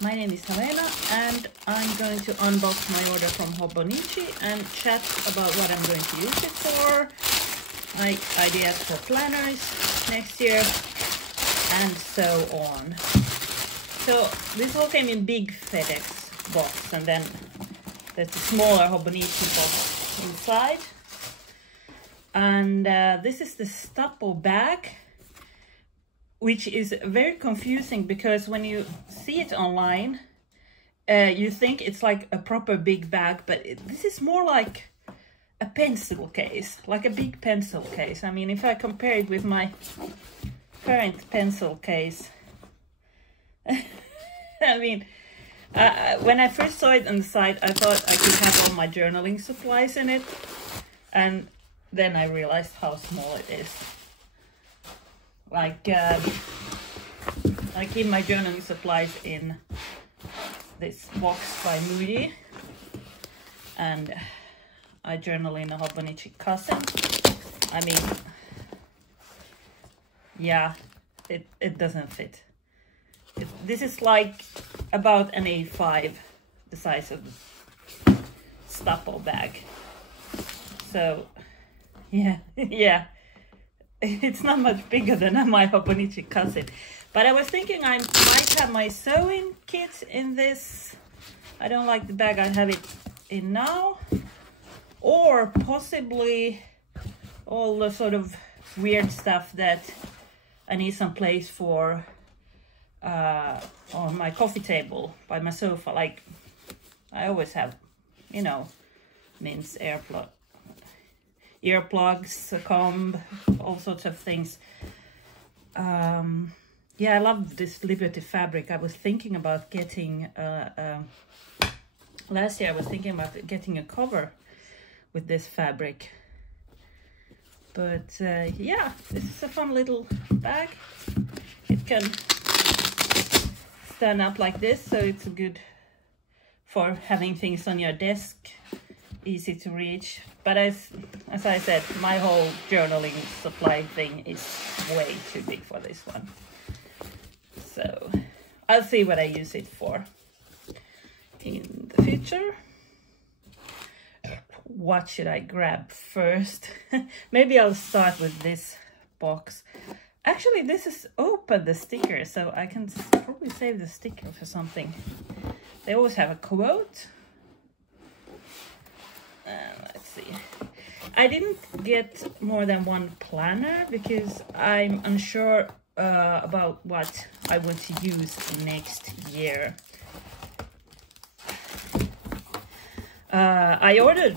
My name is Helena and I'm going to unbox my order from Hobonichi and chat about what I'm going to use it for, my ideas for planners next year, and so on. So this all came in big FedEx box, and then there's a smaller Hobonichi box inside. And this is the Stappo bag, which is very confusing because when you see it online, you think it's like a proper big bag, but this is more like a pencil case, like a big pencil case. I mean, if I compare it with my current pencil case, I mean, when I first saw it on the site, I thought I could have all my journaling supplies in it, and then I realized how small it is. Like I keep my journaling supplies in this box by Moody, and I journal in a Hobonichi cousin. I mean, yeah, it doesn't fit. This is like about an A5, the size of the Stappo bag. So, yeah, yeah. It's not much bigger than my Hobonichi cousin. But I was thinking I might have my sewing kit in this. I don't like the bag I have it in now. Or possibly all the sort of weird stuff that I need some place for on my coffee table by my sofa. Like I always have, you know, mints, earplugs, a comb, all sorts of things. Yeah, I love this Liberty fabric. I was thinking about getting last year I was thinking about getting a cover with this fabric, but yeah, this is a fun little bag. It can stand up like this, so it's good for having things on your desk, easy to reach. But as I said, my whole journaling supply thing is way too big for this one. So I'll see what I use it for in the future. What should I grab first? Maybe I'll start with this box. Actually, this is open, the sticker, so I can probably save the sticker for something. They always have a quote. Let's see. I didn't get more than one planner because I'm unsure about what I want to use next year. I ordered,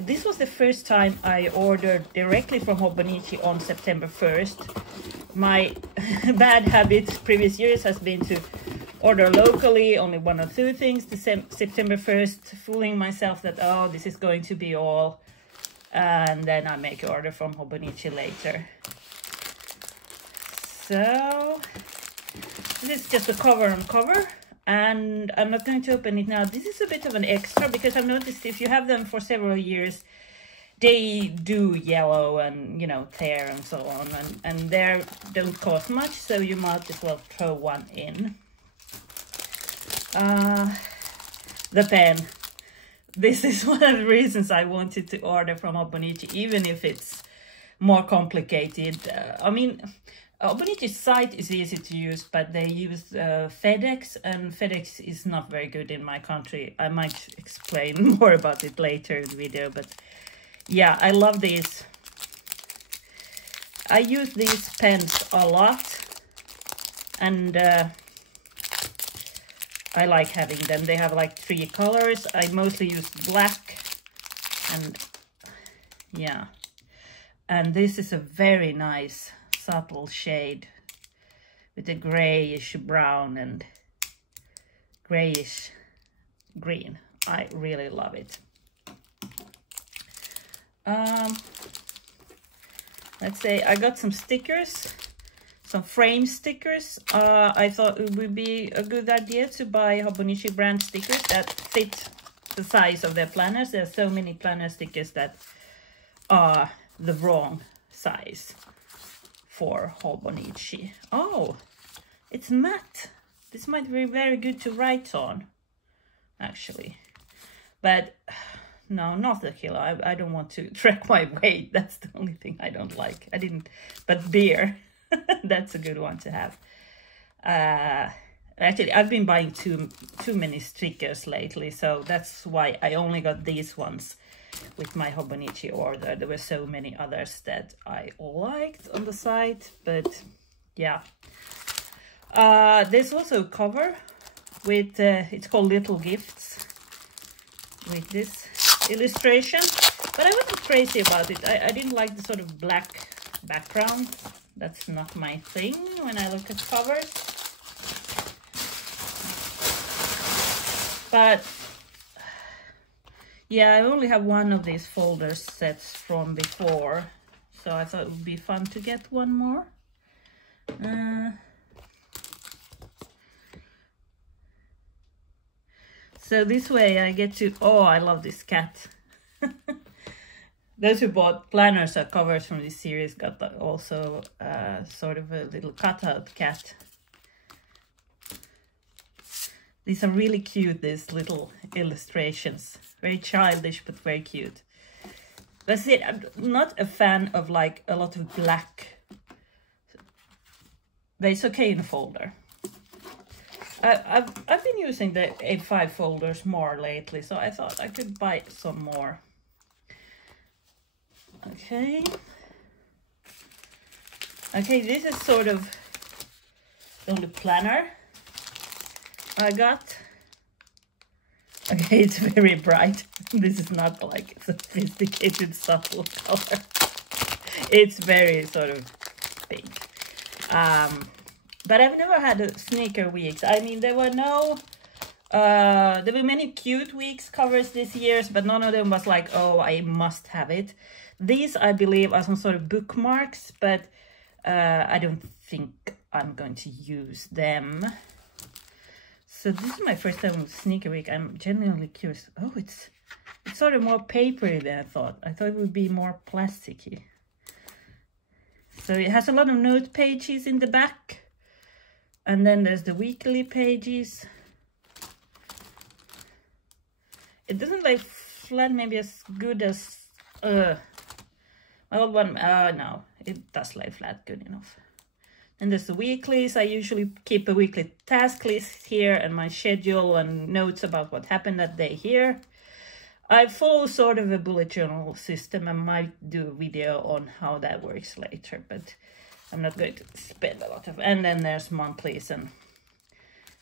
this was the first time I ordered directly from Hobonichi on September 1st. My bad habit previous years has been to order locally, only one or two things, September 1st, fooling myself that, oh, this is going to be all, and then I make an order from Hobonichi later. So, this is just a cover on cover, and I'm not going to open it now. This is a bit of an extra, because I've noticed if you have them for several years, they do yellow and, you know, tear and so on, and they don't cost much, so you might as well throw one in. The pen. This is one of the reasons I wanted to order from Hobonichi, even if it's more complicated. I mean, Hobonichi's site is easy to use, but they use FedEx, and FedEx is not very good in my country. I might explain more about it later in the video, but yeah, I love these. I use these pens a lot, and I like having them. They have like 3 colors. I mostly use black, and yeah. And this is a very nice subtle shade with a grayish brown and grayish green. I really love it. Let's say I got some stickers. Some frame stickers. I thought it would be a good idea to buy Hobonichi brand stickers that fit the size of their planners. There are so many planner stickers that are the wrong size for Hobonichi. Oh, it's matte. This might be very good to write on, actually. But no, not the kilo. I don't want to track my weight. That's the only thing I don't like. But beer, that's a good one to have. Actually, I've been buying too many stickers lately, so that's why I only got these ones with my Hobonichi order. There were so many others that I liked on the site, but yeah. There's also a cover with, it's called Little Gifts, with this illustration, but I wasn't crazy about it. I didn't like the sort of black background. That's not my thing when I look at covers. But yeah, I only have one of these folder sets from before, so I thought it would be fun to get one more. So this way I get to, oh, I love this cat. Those who bought planners or covers from this series got also sort of a little cutout cat. These are really cute, these little illustrations. Very childish, but very cute. That's it. I'm not a fan of like a lot of black. But it's okay in a folder. I've been using the A5 folders more lately, so I thought I could buy some more. Okay. Okay, this is sort of the only planner I got. Okay, it's very bright. This is not like sophisticated subtle color. It's very sort of pink. But I've never had a sneaker weeks. I mean, there were many cute weeks covers this year, but none of them was like, oh, I must have it. These, I believe, are some sort of bookmarks, but I don't think I'm going to use them. So this is my first time with Sneaker Week. I'm genuinely curious. Oh, it's sort of more papery than I thought. I thought it would be more plasticky. So it has a lot of note pages in the back. And then there's the weekly pages. It doesn't lay flat maybe as good as my old one. No, it does lay flat good enough. And there's the weeklies. I usually keep a weekly task list here and my schedule and notes about what happened that day here. I follow sort of a bullet journal system. I might do a video on how that works later, but I'm not going to spend a lot of, and then there's monthlies and,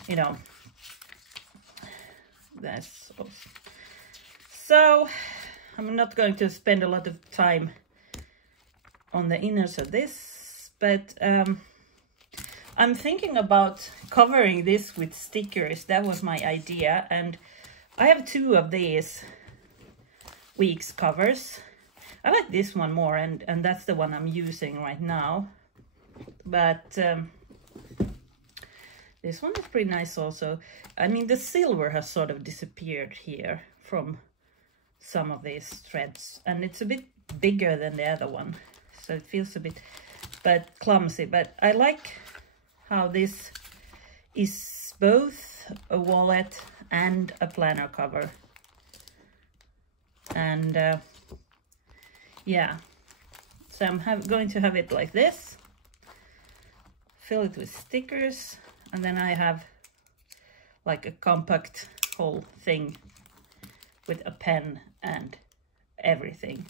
you know, that's awesome. So I'm not going to spend a lot of time on the inners of this, but I'm thinking about covering this with stickers. That was my idea, and I have 2 of these week's covers. I like this one more, and that's the one I'm using right now. But this one is pretty nice also. I mean, the silver has sort of disappeared here from some of these threads, and it's a bit bigger than the other one, so it feels a bit clumsy. But I like how this is both a wallet and a planner cover. And yeah, so I'm going to have it like this, fill it with stickers, and then I have like a compact whole thing with a pen and everything,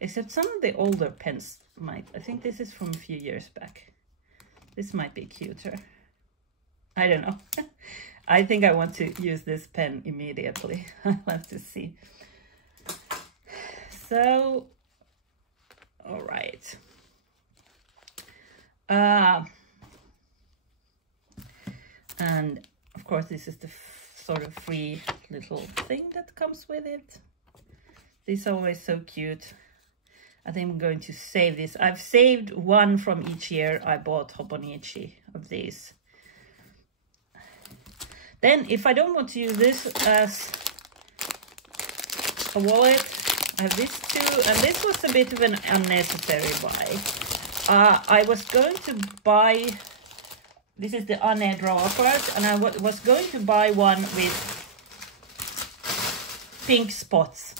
except some of the older pens might, I think this is from a few years back. This might be cuter. I don't know. I think I want to use this pen immediately. I'll have to see. So, all right. And of course, this is the sort of free little thing that comes with it. These are always so cute. I think I'm going to save this. I've saved one from each year I bought Hobonichi of these. Then, if I don't want to use this as a wallet, I have this too, and this was a bit of an unnecessary buy. I was going to buy this is the Anne drawer card, and I was going to buy one with pink spots,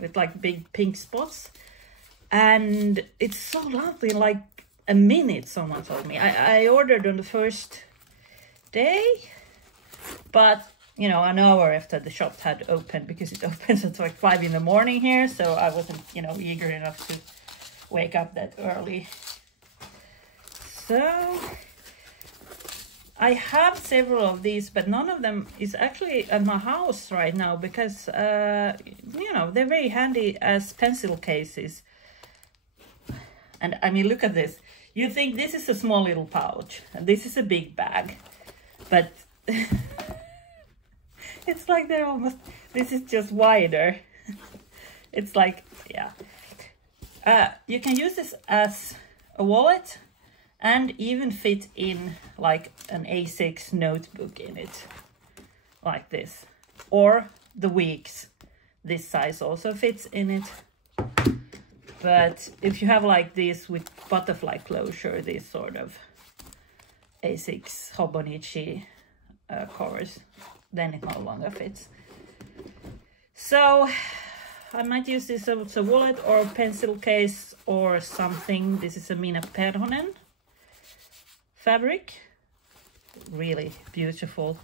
with like big pink spots, and it's sold out in like a minute, someone told me. I ordered on the first day, but you know, an hour after the shop had opened, because it opens at like 5 in the morning here, so I wasn't, you know, eager enough to wake up that early. So I have several of these, but none of them is actually at my house right now, because you know, they're very handy as pencil cases. And I mean, look at this. You think this is a small little pouch, and this is a big bag, but it's like they're almost, this is just wider. It's like, yeah. You can use this as a wallet and even fit in like an A6 notebook in it, like this. Or the weeks, this size also fits in it. But if you have like this with butterfly closure, this sort of A6 Hobonichi covers, then it no longer fits. So I might use this as a wallet or a pencil case or something. This is a Minä Perhonen fabric, really beautiful.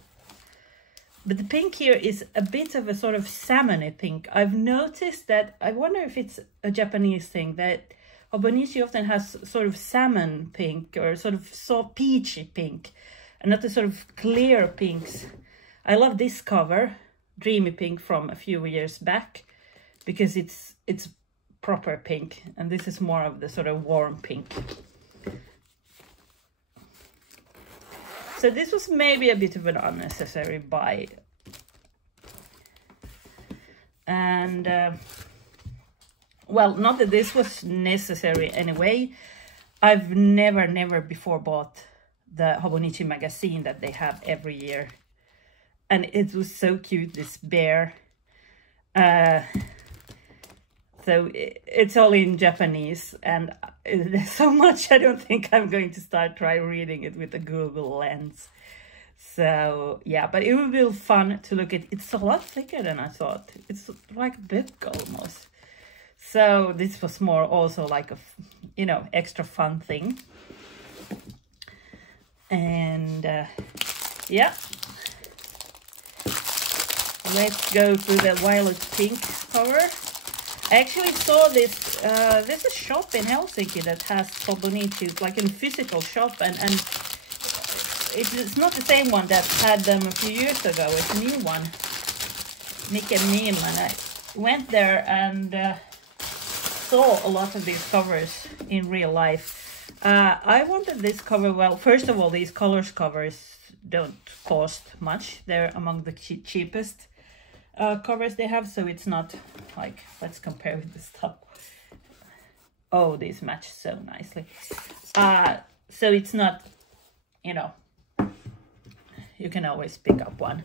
But the pink here is a bit of a sort of salmony pink. I've noticed that, I wonder if it's a Japanese thing, that Hobonichi often has sort of salmon pink or sort of soft peachy pink, and not the sort of clear pinks. I love this cover, Dreamy Pink, from a few years back, because it's proper pink, and this is more of the sort of warm pink. So this was maybe a bit of an unnecessary buy. And, well, not that this was necessary anyway. I've never before bought the Hobonichi magazine that they have every year. And it was so cute, this bear. So it's all in Japanese, and there's so much I don't think I'm going to start try reading it with a Google lens. So yeah, but it will be fun to look at. It's a lot thicker than I thought. It's like a book almost. So this was more also like a, you know, extra fun thing. And yeah, let's go to the violet pink cover. I actually saw this, there's a shop in Helsinki that has Hobonichi, like a physical shop, and it's not the same one that had them a few years ago, it's a new one, Minä, and I went there and saw a lot of these covers in real life. I wanted this cover, well, first of all, these colors covers don't cost much, they're among the cheapest covers they have, so it's not like, let's compare with the stuff. Oh, these match so nicely. So it's not, you know, you can always pick up one.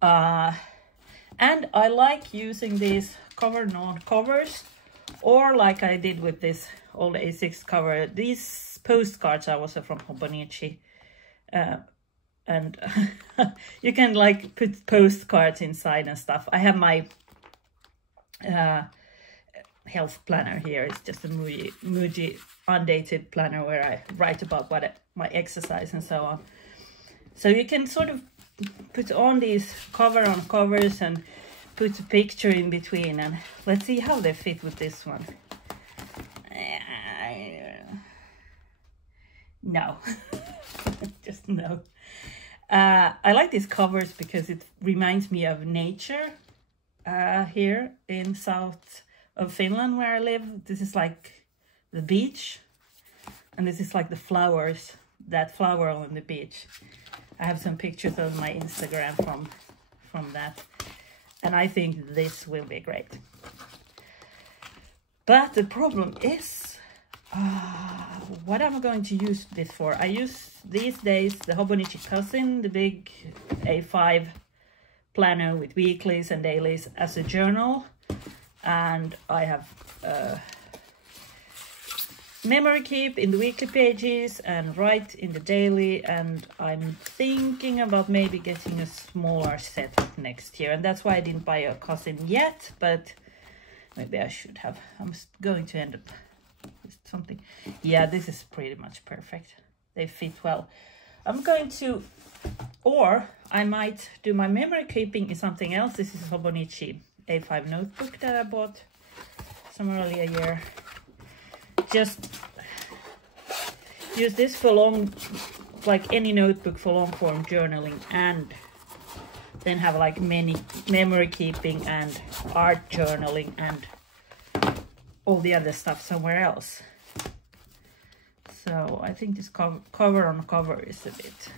And I like using these covers, or like I did with this old A6 cover. These postcards are also from Hobonichi. And you can like put postcards inside and stuff. I have my health planner here. It's just a moody undated planner where I write about my exercise and so on. So you can sort of put on these covers and put a picture in between, and let's see how they fit with this one. No, just no. I like these covers because it reminds me of nature here in south of Finland where I live. This is like the beach, and this is like the flowers that flower on the beach. I have some pictures on my Instagram from that, and I think this will be great. But the problem is, what am I going to use this for? I use these days the Hobonichi Cousin, the big A5 planner with weeklies and dailies as a journal, and I have memory keep in the weekly pages and write in the daily, and I'm thinking about maybe getting a smaller setup next year, and that's why I didn't buy a cousin yet, but maybe I should have. I'm going to end up with something. Yeah, this is pretty much perfect. They fit well. I'm going to, or I might do my memory keeping in something else. This is Hobonichi A5 notebook that I bought some earlier year. Just use this for long, like any notebook for long form journaling, and then have like many memory keeping and art journaling and all the other stuff somewhere else. So I think this cover on cover is a bit.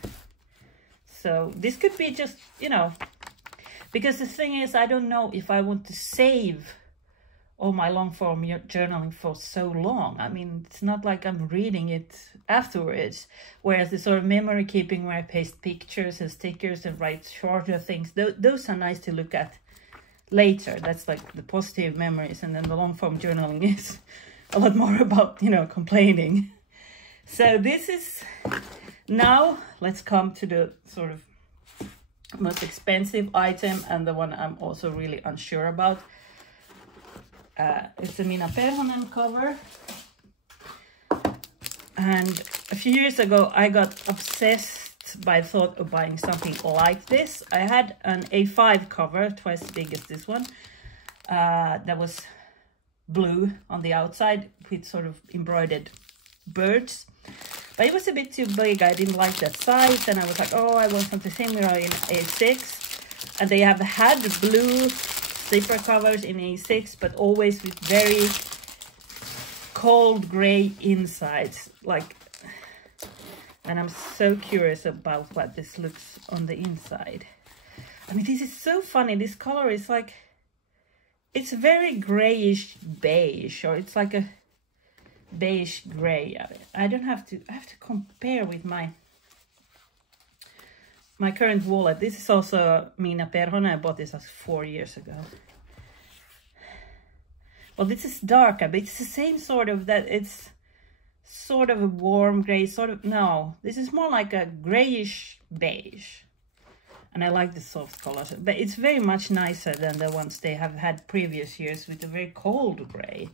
So this could be just, you know, because the thing is, I don't know if I want to save all my long form journaling for so long. I mean, it's not like I'm reading it afterwards. Whereas the sort of memory keeping where I paste pictures and stickers and write shorter things, those are nice to look at later. That's like the positive memories. And then the long form journaling is a lot more about, you know, complaining. So this is, now let's come to the sort of most expensive item, and the one I'm also really unsure about. It's a Minä Perhonen cover. And a few years ago, I got obsessed by the thought of buying something like this. I had an A5 cover, twice as big as this one, that was blue on the outside with sort of embroidered birds. But it was a bit too big. I didn't like that size, and I was like, oh, I want something similar in A6. And they have had blue zipper covers in A6, but always with very cold gray insides. Like, and I'm so curious about what this looks on the inside. I mean, this is so funny. This color is like, it's very grayish beige, or it's like a beige gray. I have to compare with my current wallet. This is also Minä Perhonen. I bought this 4 years ago. Well, this is darker, but it's the same sort of, that it's sort of a warm gray, sort of, no, this is more like a grayish beige. And I like the soft colors, but it's very much nicer than the ones they have had previous years with a very cold gray.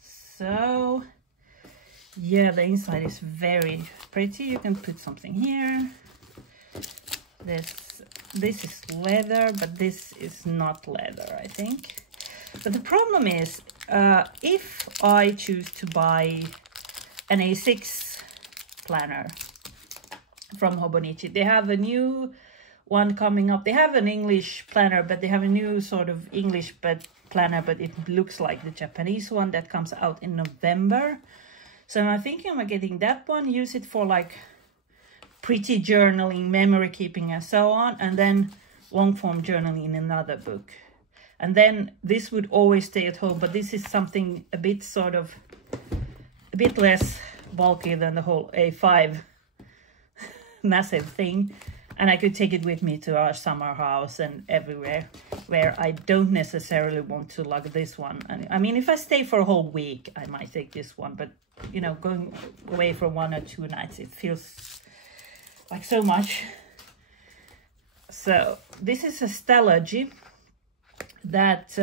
So, yeah, the inside is very pretty. You can put something here. This is leather, but this is not leather, I think. But the problem is, if I choose to buy an A6 planner from Hobonichi, they have a new one coming up. They have an English planner, but they have a new sort of English planner, but it looks like the Japanese one that comes out in November. So I'm thinking about getting that one, use it for like pretty journaling, memory keeping and so on, and then long form journaling in another book. And then this would always stay at home, but this is something a bit sort of, a bit less bulky than the whole A5 massive thing. And I could take it with me to our summer house and everywhere, where I don't necessarily want to lug this one. And I mean, if I stay for a whole week, I might take this one, but you know, going away for 1 or 2 nights, it feels like so much. So this is a Stappo that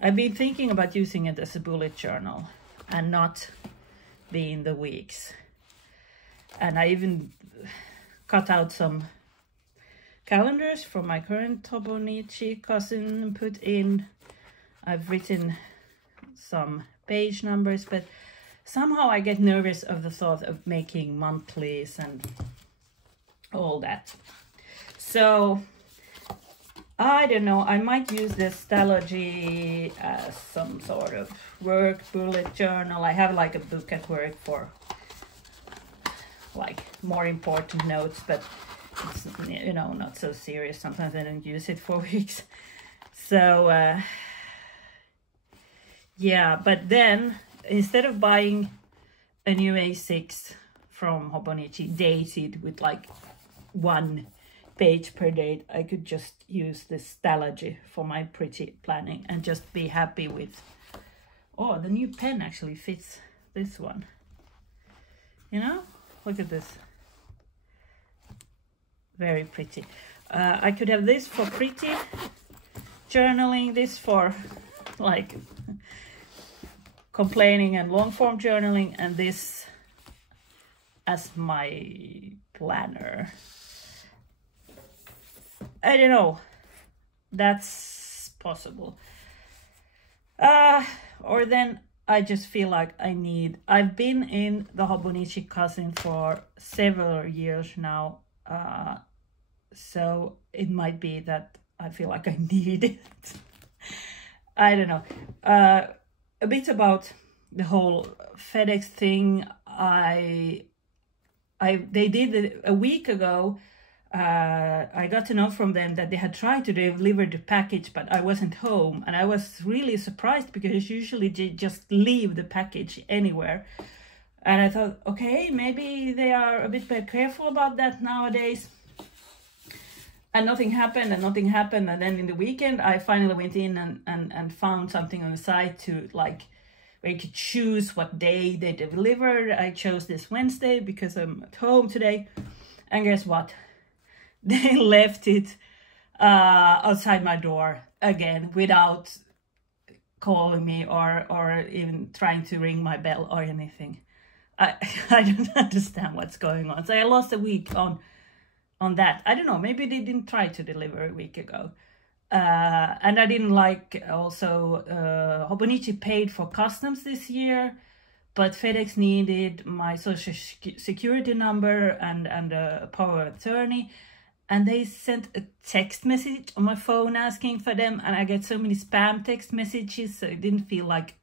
I've been thinking about using it as a bullet journal and not be in the weeks. And I even cut out some calendars from my current Hobonichi cousin and put in. I've written some page numbers, but somehow I get nervous of the thought of making monthlies and all that. So I don't know, I might use this Stappo as some sort of work bullet journal. I have like a book at work for like more important notes, but it's, you know, not so serious. Sometimes I don't use it for weeks. So yeah, but then instead of buying a new A6 from Hobonichi dated with like 1 page per date, I could just use this Stalogy for my pretty planning and just be happy with, oh, the new pen actually fits this one. You know, look at this. Very pretty. I could have this for pretty journaling, this for like complaining and long form journaling, and this as my planner. I don't know. That's possible. Or then I just feel like I've been in the Hobonichi cousin for several years now. So it might be that I feel like I need it. I don't know. A bit about the whole FedEx thing. They did it a week ago. I got to know from them that they had tried to deliver the package, but I wasn't home, and I was really surprised because usually they just leave the package anywhere. And I thought, okay, maybe they are a bit more careful about that nowadays. And nothing happened, and nothing happened. And then in the weekend, I finally went in and found something on the site to like where you could choose what day they delivered. I chose this Wednesday because I'm at home today. And guess what? They left it outside my door again without calling me or even trying to ring my bell or anything. I don't understand what's going on. So I lost a week on that. I don't know, maybe they didn't try to deliver a week ago. And I didn't like also, Hobonichi paid for customs this year, but FedEx needed my social security number and a power of attorney. And they sent a text message on my phone asking for them. And I get so many spam text messages, so it didn't feel like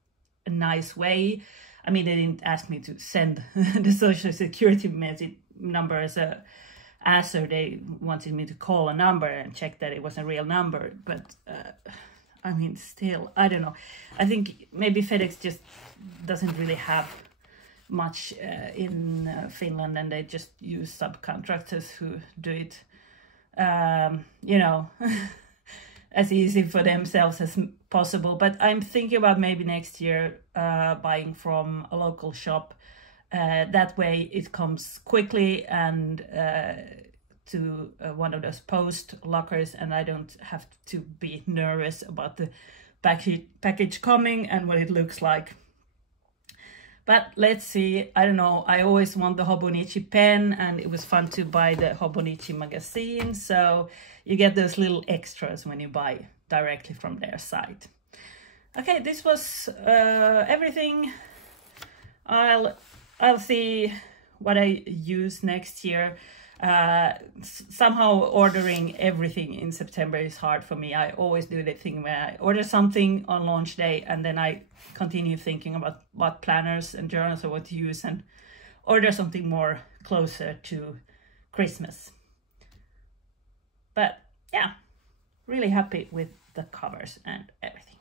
a nice way. I mean, they didn't ask me to send the social security message number as a answer. They wanted me to call a number and check that it was a real number. But I mean, still, I don't know. I think maybe FedEx just doesn't really have much in Finland, and they just use subcontractors who do it, you know, as easy for themselves as possible. But I'm thinking about maybe next year buying from a local shop. That way it comes quickly and to one of those post lockers, and I don't have to be nervous about the package coming and what it looks like. But let's see. I don't know. I always want the Hobonichi pen, and it was fun to buy the Hobonichi magazine. So you get those little extras when you buy directly from their site. Okay, this was everything. I'll see what I use next year. Somehow ordering everything in September is hard for me. I always do the thing where I order something on launch day, and then I continue thinking about what planners and journals I want to use and order something more closer to Christmas. But yeah, really happy with the covers and everything.